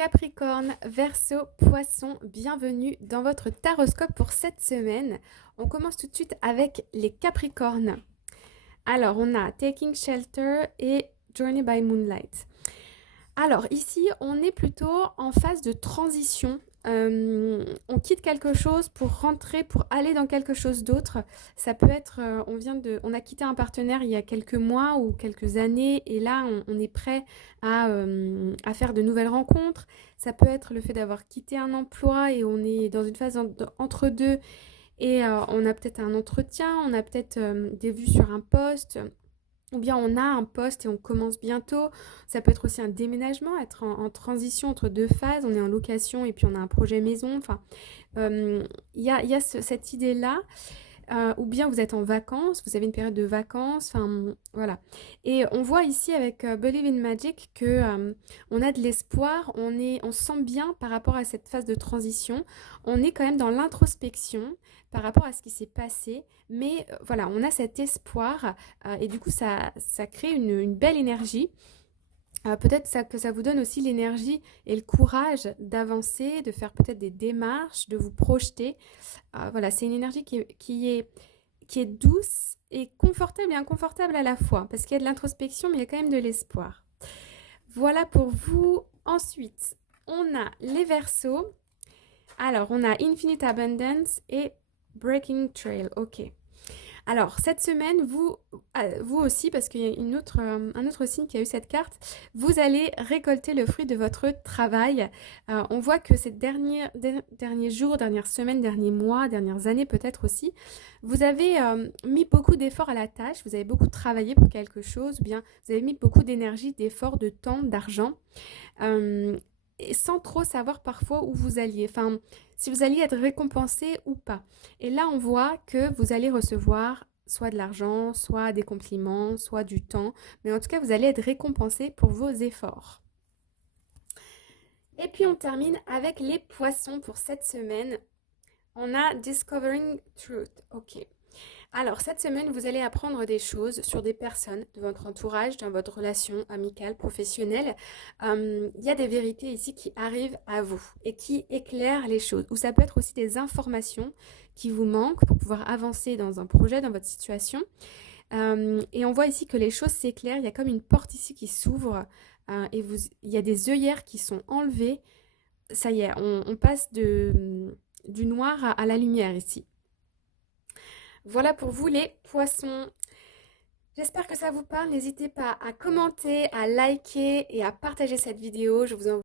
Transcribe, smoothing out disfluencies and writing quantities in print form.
Capricorne, Verseau, Poisson, bienvenue dans votre taroscope pour cette semaine. On commence tout de suite avec les Capricornes. Alors, on a Taking Shelter et Journey by Moonlight. Alors, ici, on est plutôt en phase de transition. On quitte quelque chose pour rentrer, pour aller dans quelque chose d'autre. Ça peut être, on a quitté un partenaire il y a quelques mois ou quelques années et là, on est prêt à faire de nouvelles rencontres. Ça peut être le fait d'avoir quitté un emploi et on est dans une phase entre deux et on a peut-être un entretien, on a peut-être des vues sur un poste. Ou bien on a un poste et on commence bientôt. Ça peut être aussi un déménagement, être en transition entre deux phases. On est en location et puis on a un projet maison. Enfin, il y a cette idée-là. Ou bien vous êtes en vacances, vous avez une période de vacances. Enfin, voilà. Et on voit ici avec Believe in Magic que on a de l'espoir. On se sent bien par rapport à cette phase de transition. On est quand même dans l'introspection par rapport à ce qui s'est passé. Mais voilà, on a cet espoir et du coup, ça crée une belle énergie. Peut-être que ça vous donne aussi l'énergie et le courage d'avancer, de faire peut-être des démarches, de vous projeter. Voilà, c'est une énergie qui est douce et confortable et inconfortable à la fois, parce qu'il y a de l'introspection, mais il y a quand même de l'espoir. Voilà pour vous. Ensuite, on a les Verseaux. Alors, on a Infinite Abundance et Breaking Trail. Ok. Alors, cette semaine, vous aussi, parce qu'il y a un autre signe qui a eu cette carte, vous allez récolter le fruit de votre travail. On voit que ces derniers jours, dernières semaines, derniers mois, dernières années peut-être aussi, vous avez mis beaucoup d'efforts à la tâche, vous avez beaucoup travaillé pour quelque chose, ou bien vous avez mis beaucoup d'énergie, d'efforts, de temps, d'argent, et sans trop savoir parfois où vous alliez. Enfin, si vous alliez être récompensé ou pas. Et là, on voit que vous allez recevoir soit de l'argent, soit des compliments, soit du temps. Mais en tout cas, vous allez être récompensé pour vos efforts. Et puis, on termine avec les poissons pour cette semaine. On a Discovering Truth. Ok. Alors, cette semaine, vous allez apprendre des choses sur des personnes de votre entourage, dans votre relation amicale, professionnelle. Il y a des vérités ici qui arrivent à vous et qui éclairent les choses. Ou ça peut être aussi des informations qui vous manquent pour pouvoir avancer dans un projet, dans votre situation. Et on voit ici que les choses s'éclairent. Il y a comme une porte ici qui s'ouvre il y a des œillères qui sont enlevées. Ça y est, on passe du noir à la lumière ici. Voilà pour vous les poissons. J'espère que ça vous parle. N'hésitez pas à commenter, à liker et à partager cette vidéo. Je vous envoie